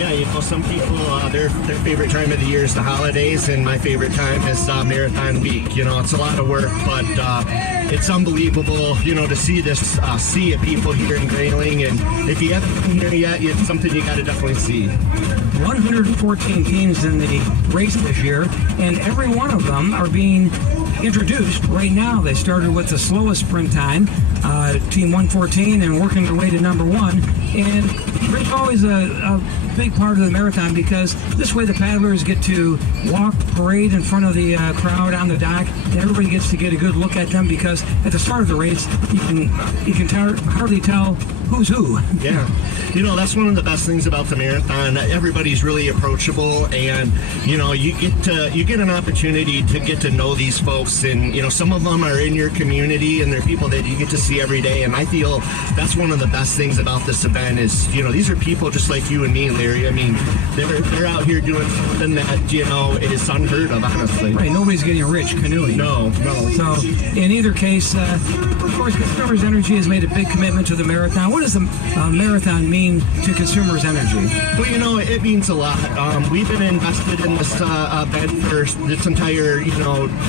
Yeah, some people, their favorite time of the year is the holidays, and my favorite time is marathon week. It's a lot of work, but it's unbelievable, to see this sea of people here in Grayling. And if you haven't been here yet, it's something you got to definitely see. 114 teams in the race this year, and every one of them are being introduced right now. They started with the slowest sprint time, Team 114, and working their way to number one. And it's always a big part of the marathon, because this way the paddlers get to walk, parade in front of the crowd on the dock, and everybody gets to get a good look at them, because at the start of the race you can hardly tell who's who. Yeah, that's one of the best things about the marathon. Everybody's really approachable, and you get an opportunity to get to know these folks, and some of them are in your community, and they're people that you get to see every day. And I feel that's one of the best things about this event is these are people just like you and me, Larry. I mean, they're out here doing something that is unheard of, honestly. Right, nobody's getting rich canoeing. No. So in either case, of course, Consumers Energy has made a big commitment to the marathon. What does the marathon mean to Consumers Energy? Well, it means a lot. We've been invested in this event for this entire,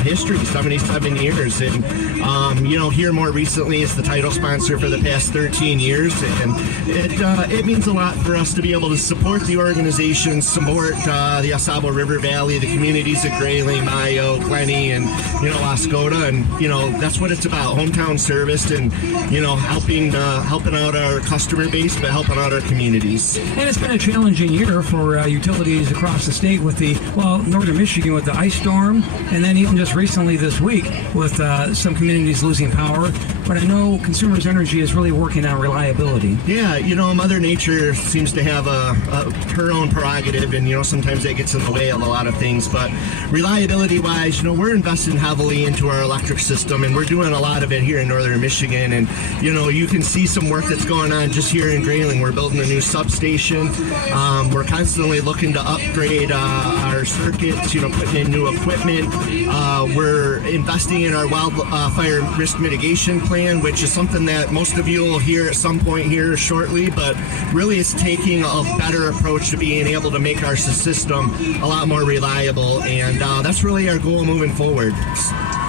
history, 77 years. And, here more recently is the title sponsor for the past 13 years. And it means a lot for us to be able to support the organization, support the AuSable River Valley, the communities of Grayling, Mayo, Glenny, and, Oscoda. And, that's what it's about, hometown service and, helping out our customer base, but helping out our communities. And it's been a challenging year for utilities across the state with northern Michigan with the ice storm, and then even just recently this week with some communities losing power. But I know Consumers Energy is really working on reliability. Yeah, Mother Nature seems to have her own prerogative, and, sometimes that gets in the way of a lot of things. But reliability-wise, we're investing heavily into our electric system, and we're doing a lot of it here in northern Michigan. And, you can see some work that's going on just here in Grayling. We're building a new substation. We're constantly looking to upgrade our circuits, putting in new equipment. We're investing in our wildfire risk mitigation plan, which is something that most of you will hear at some point here shortly, but really it's taking a better approach to being able to make our system a lot more reliable, and that's really our goal moving forward.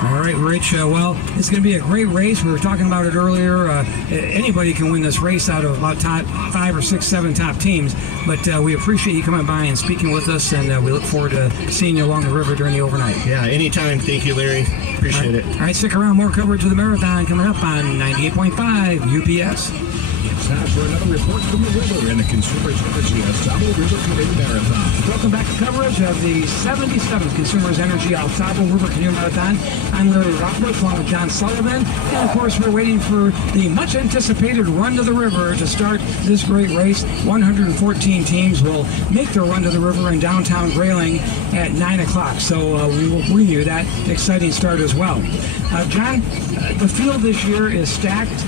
All right, Rich. Well, it's going to be a great race. We were talking about it earlier. Anybody can win this race out of about top 5 or 6, 7 top teams. But we appreciate you coming by and speaking with us, and we look forward to seeing you along the river during the overnight. Yeah, anytime. Thank you, Larry. Appreciate it. All right, stick around. More coverage of the marathon coming up on 98.5 UPS. Time for another report from the river in the Consumers Energy AuSable River Canoe Marathon. Welcome back to coverage of the 77th Consumers Energy AuSable River Canoe Marathon. I'm Larry Roberts along with John Sullivan. And of course, we're waiting for the much anticipated run to the river to start this great race. 114 teams will make their run to the river in downtown Grayling at 9 o'clock. So we will bring you that exciting start as well. John, the field this year is stacked.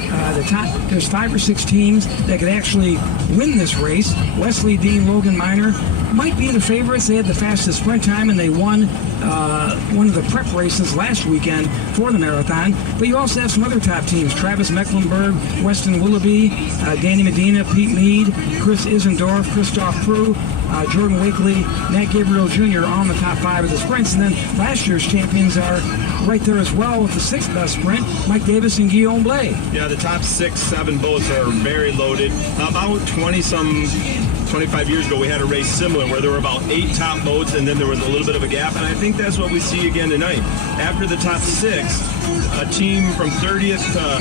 There's 5 or 6 teams that could actually win this race. Wesley Dean, Logan Minor might be the favorites. They had the fastest sprint time, and they won one of the prep races last weekend for the marathon. But you also have some other top teams: Travis Mecklenburg, Weston Willoughby, Danny Medina, Pete Mead, Chris Isendorf, Christoph Prue, Jordan Wakely, Matt Gabriel Jr. on the top 5 of the sprints. And then last year's champions are right there as well with the 6th best sprint, Mike Davis and Guillaume Blais. Yeah, the top 6, 7 boats are very loaded. About 25 years ago, we had a race similar where there were about 8 top boats, and then there was a little bit of a gap, and I think that's what we see again tonight. After the top 6, a team from 30th to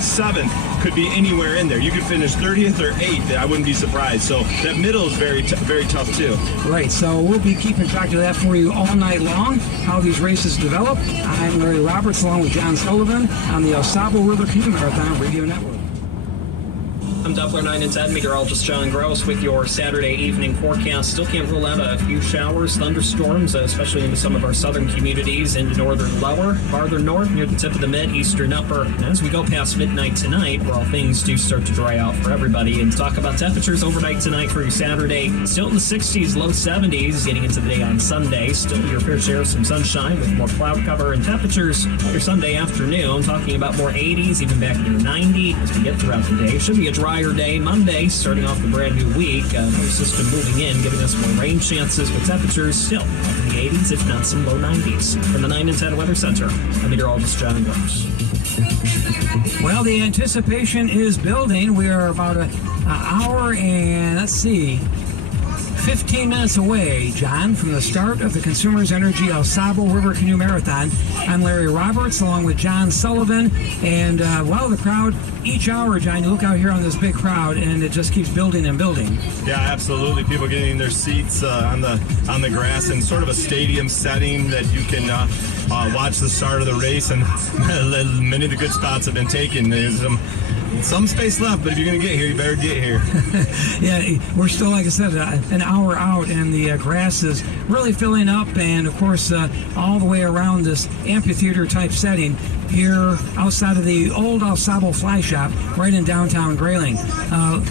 7th could be anywhere in there. You could finish 30th or 8th. I wouldn't be surprised. So that middle is very tough too. Right. So we'll be keeping track of that for you all night long, how these races develop. I'm Larry Roberts along with John Sullivan on the AuSable River Canoe Marathon Radio Network. I'm Doppler 9 and 10 meteorologist John Gross with your Saturday evening forecast. Still can't rule out a few showers, thunderstorms, especially into some of our southern communities, into northern lower, farther north near the tip of the mid-eastern upper. As we go past midnight tonight, well, things do start to dry out for everybody. And talk about temperatures overnight tonight through Saturday. Still in the 60s, low 70s, getting into the day on Sunday. Still your fair share of some sunshine with more cloud cover and temperatures your Sunday afternoon. Talking about more 80s, even back near 90 as we get throughout the day. Should be a dry drier day Monday, starting off the brand new week. No system moving in, giving us more rain chances, but temperatures still up in the 80s, if not some low 90s. From the 9 and 10 Weather Center, I'm meteorologist John Gross. Well, the anticipation is building. We are about an hour and, 15 minutes away, John, from the start of the Consumers Energy AuSable River Canoe Marathon. I'm Larry Roberts, along with John Sullivan. And, the crowd, each hour, John, you look out here on this big crowd, and it just keeps building and building. Yeah, absolutely. People getting in their seats on the grass in sort of a stadium setting that you can watch the start of the race. And many of the good spots have been taken. There's some space left, but if you're going to get here, you better get here. Yeah, we're still, like I said, an hour out, and the grass is really filling up, and of course, all the way around this amphitheater-type setting here outside of the old AuSable Fly Shop right in downtown Grayling.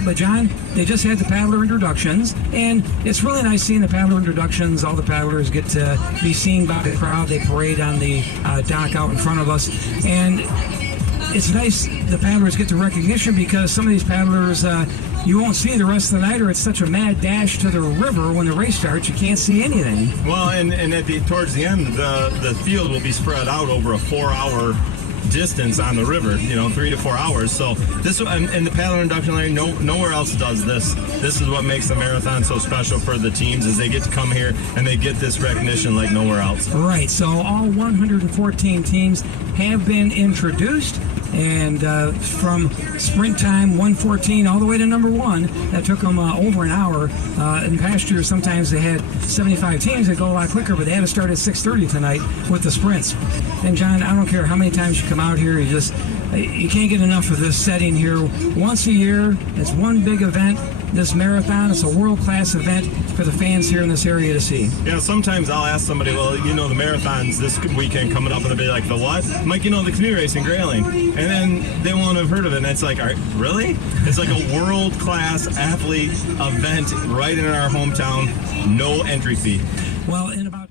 But John, they just had the paddler introductions, and it's really nice seeing the paddler introductions. All the paddlers get to be seen by the crowd. They parade on the dock out in front of us, and it's nice the paddlers get the recognition, because some of these paddlers you won't see the rest of the night, or it's such a mad dash to the river when the race starts, you can't see anything. Well, and towards the end, the field will be spread out over a 4-hour distance on the river, 3 to 4 hours. So this, and the paddler induction lane, nowhere else does this. This is what makes the marathon so special for the teams, is they get to come here and they get this recognition like nowhere else. Right, so all 114 teams have been introduced, and from sprint time 114 all the way to number 1, that took them over an hour. In past years, sometimes they had 75 teams that go a lot quicker, but they had to start at 6:30 tonight with the sprints. And John, I don't care how many times you come out here, you can't get enough of this setting here. Once a year, it's one big event. This marathon, it's a world-class event for the fans here in this area to see. Yeah, sometimes I'll ask somebody, well, the marathon's this weekend coming up, and they'll be like, the what? I'm like, the canoe race in Grayling. And then they won't have heard of it, and it's like, really? It's like a world-class athlete event right in our hometown, no entry fee. Well, in about